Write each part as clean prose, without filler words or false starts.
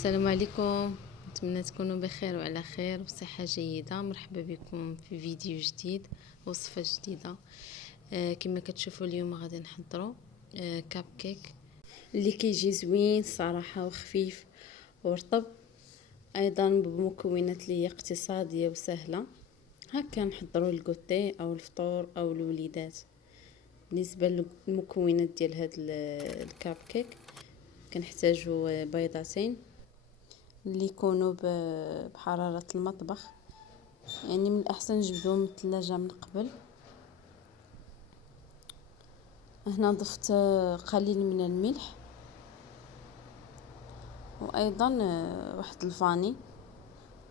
السلام عليكم. نتمنى تكونوا بخير وعلى خير وصحة جيدة. مرحبا بكم في فيديو جديد، وصفة جديدة. كما كتشوفوا اليوم غادي نحضروا كاب كيك اللي كيجي زوين صراحة وخفيف ورطب، ايضا بمكونات اللي هي اقتصادية وسهلة. هكا نحضروا الكوتي او الفطور او الوليدات. بالنسبة للمكونات ديال هاد الكاب كيك كنحتاجوا بيضتين اللي يكونوا بحرارة المطبخ، يعني من الأحسن نجبدوهم من الثلاجة من قبل. هنا ضفت قليل من الملح، وأيضا واحد الفاني،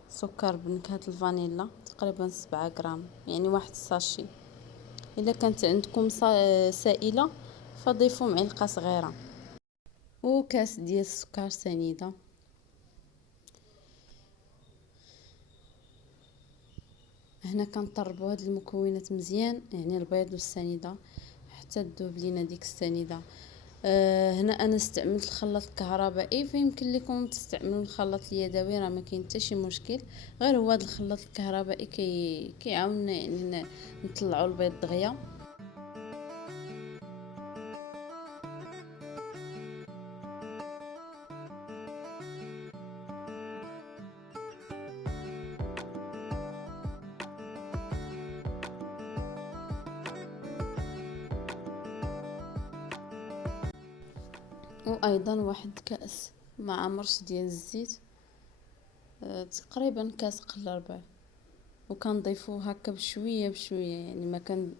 سكر بنكهة الفانيلا تقريبا 7 غرام، يعني واحد الساشي. إذا كانت عندكم سائلة فضيفوا معلقة صغيرة، وكاس ديال السكر سنيدة. هنا كنطربوا هاد المكونات مزيان، يعني البيض والسنيده حتى تذوب لينا ديك السنيده. هنا انا استعملت الخلاط الكهربائي، فيمكن لكم تستعملوا الخلاط اليدوي، راه ما كاين حتى شي مشكل. غير هو هذا الخلاط الكهربائي كيعاوننا يعني نطلعوا البيض دغيا. وايضا واحد كاس مع مرش ديال الزيت، تقريبا كاس قل ربع. وكنضيفوه هكا بشويه بشويه، يعني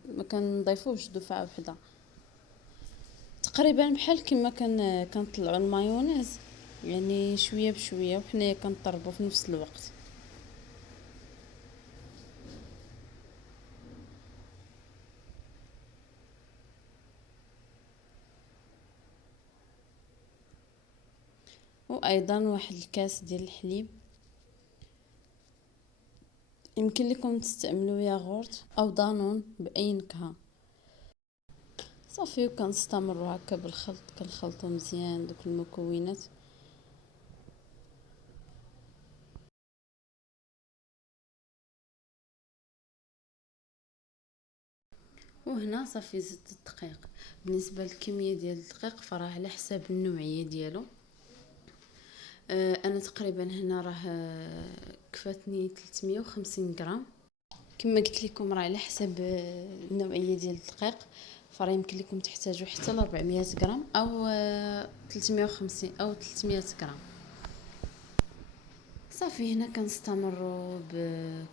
ما كنضيفوهش دفعه وحده، تقريبا بحال كما كنطلعوا المايونيز، يعني شويه بشويه وحنايا كنطربوا في نفس الوقت. وايضا واحد الكاس ديال الحليب، يمكن لكم تستعملوا ياغورت او دانون باي نكهه. صافي وكنستمروا هكا بالخلط، كنخلطوا مزيان دوك المكونات. وهنا صافي زدت الدقيق. بالنسبه للكميه ديال الدقيق فراه على حساب النوعيه ديالو. انا تقريبا هنا راه كفاتني 350 غرام. كما قلت لكم راه على حسب النوعيه ديال الدقيق، فراه يمكن لكم تحتاجوا حتى ل 400 غرام او 350 او 300 غرام. صافي هنا كنستمروا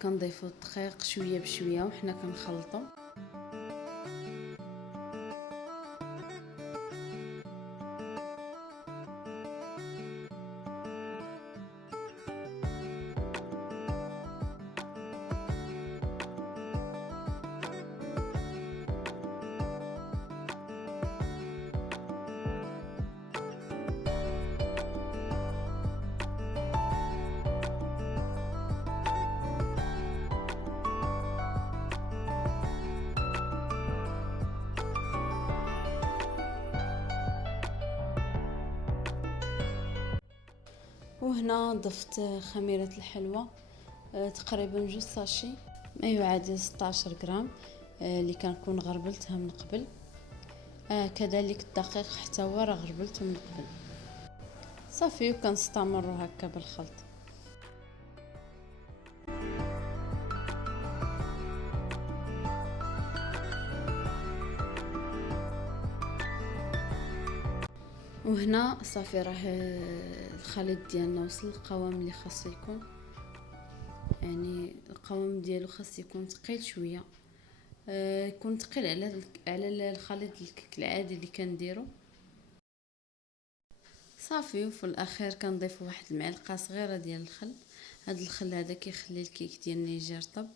كنضيفوا الدقيق شويه بشويه وحنا كنخلطوا. وهنا ضفت خميره الحلوى، تقريبا 2 ساشي ما يعادل 16 غرام، اللي كنكون غربلتها من قبل. كذلك الدقيق حتى هو راه غربلته من قبل. صافي وكنستمروا هكا بالخلط. وهنا صافي راه الخليط ديالنا وصل القوام اللي خاصو يكون، يعني القوام ديالو خاص يكون ثقيل شويه، يكون ثقيل على الخليط الكيك العادي اللي كنديرو. صافي وفي الاخير كنضيف واحد المعلقه صغيره ديال الخل. هذا الخل هذا كيخلي الكيك ديالنا يجي رطب.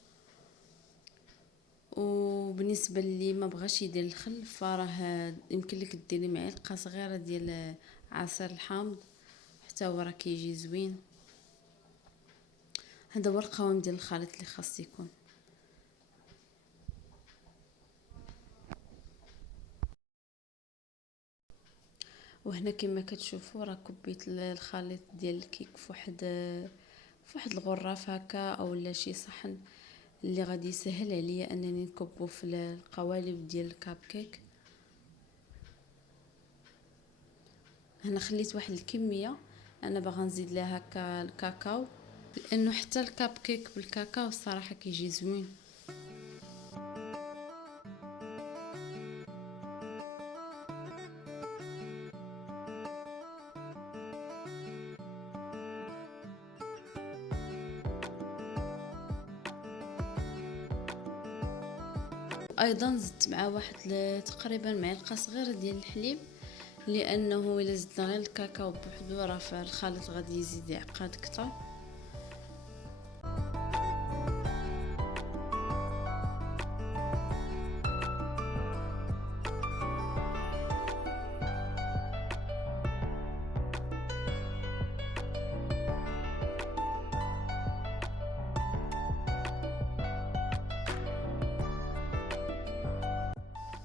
وبالنسبه اللي ما بغاش يدير الخل فراه يمكن لك ديري معلقه صغيره ديال عصير الحامض، حتى هو راه كيجي زوين. هذا هو القوام ديال الخليط اللي خاص يكون. وهنا كما كتشوفوا راه كبيت الخليط ديال الكيك فواحد الغراف هكا اولا شي صحن اللي غادي يسهل عليا انني نكبو في القوالب ديال الكاب كيك. هنا خليت واحد الكميه، انا باغا نزيد لها هكا الكاكاو لانه حتى الكاب كيك بالكاكاو الصراحه كيجي زوين. ايضا زدت مع واحد تقريبا معلقه صغيره ديال الحليب، لانه الا زدنا غير الكاكاو بوحدو راه الخليط غادي يزيد يعقد اكثر.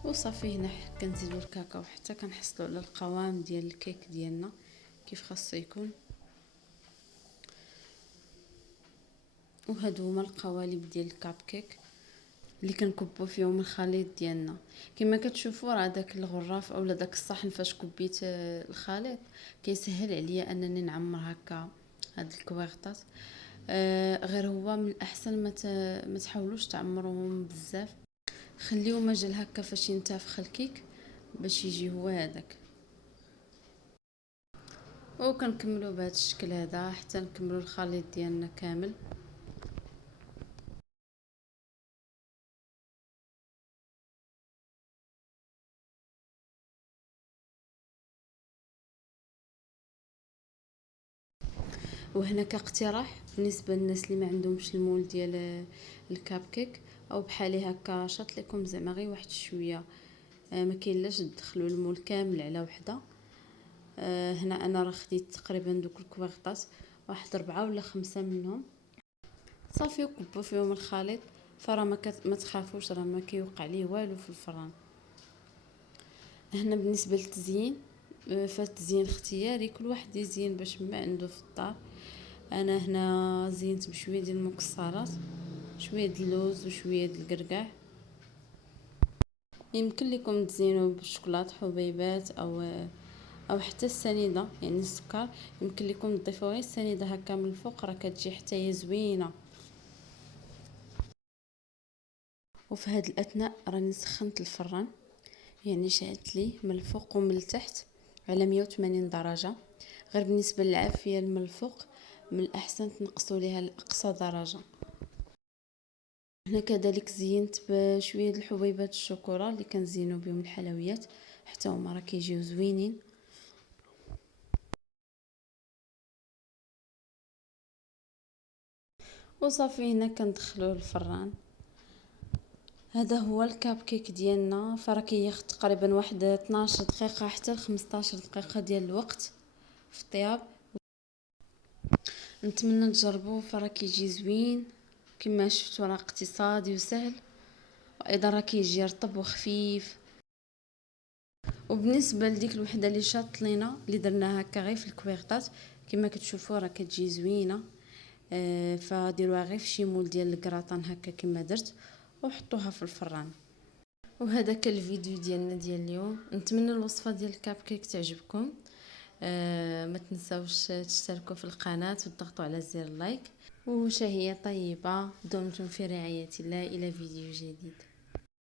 وصافي هنا كنزيدو الكاكاو حتى كنحصلوا على القوام ديال الكيك ديالنا كيف خاصو يكون. وهادو هما القوالب ديال الكاب كيك اللي كنكبوا فيهم الخليط ديالنا. كما كتشوفوا راه داك الغراف اولا داك الصحن فاش كبيت الخليط كيسهل عليا انني نعمر هكا هاد الكويغطات. غير هو من الاحسن ما تحاولوش تعمروهم بزاف، خليو مجال هكا فاش ينتفخ الكيك باش يجي هو هذاك. وكنكملوا بهذا الشكل هذا حتى نكملوا الخليط ديالنا كامل. وهنا كاقتراح بالنسبه للناس اللي ما عندهمش المول ديال الكاب كيك او بحالي هكا شاط لكم زعما غير واحد شويه، ما كاين لاش تدخلوا المول كامل على وحده. هنا انا راه خديت تقريبا دوك الكويغطات واحد 4 ولا 5 منهم صافي، وكبوا فيهم الخليط. فراه ما تخافوش راه ما كيوقع ليه والو في الفران. هنا بالنسبه للتزيين، فالتزيين اختياري، كل واحد يزين باش ما عنده في الدار. انا هنا زينت بشويه ديال المكسرات، شويه د اللوز وشويه د القرقاع. يمكن لكم تزينوا بالشوكولاط حبيبات او حتى السنيده يعني السكر، يمكن لكم تضيفوا غير السنيده هكا من الفوق راه كتجي حتى هي زوينه. وفي هذا الاثناء راني سخنت الفران، يعني شعلت ليه من الفوق ومن التحت على 180 درجه. غير بالنسبه للعافيه من الفوق من الاحسن تنقصوا ليها لاقصى درجه. هنا كذلك زينت بشويه د الحبيبات الشوكولا اللي كنزينوا بهم الحلويات، حتى هما راه كيجيو زوينين. وصافي هنا كندخلوه الفران. هذا هو الكاب كيك ديالنا، فراه كياخذ تقريبا واحد 12 دقيقه حتى ل 15 دقيقه ديال الوقت في الطياب. نتمنى تجربوه، فراه كيجي زوين كما شفتوا، راه اقتصادي وسهل، وايضا راه كيجي رطب وخفيف. وبالنسبه لديك الوحده اللي شاط لينا اللي درناها هكا غير في الكويغطات كما كتشوفوا راه كتجي زوينه. فديروها غير في شي مول ديال الكراطان هكا كما درت وحطوها في الفران. وهذا كان الفيديو ديالنا ديال اليوم. نتمنى الوصفه ديال الكاب كيك تعجبكم. ما تنساوش تشتركوا في القناه وتضغطوا على زر لايك. وشهيه طيبه، دمتم في رعايه الله، الى فيديو جديد.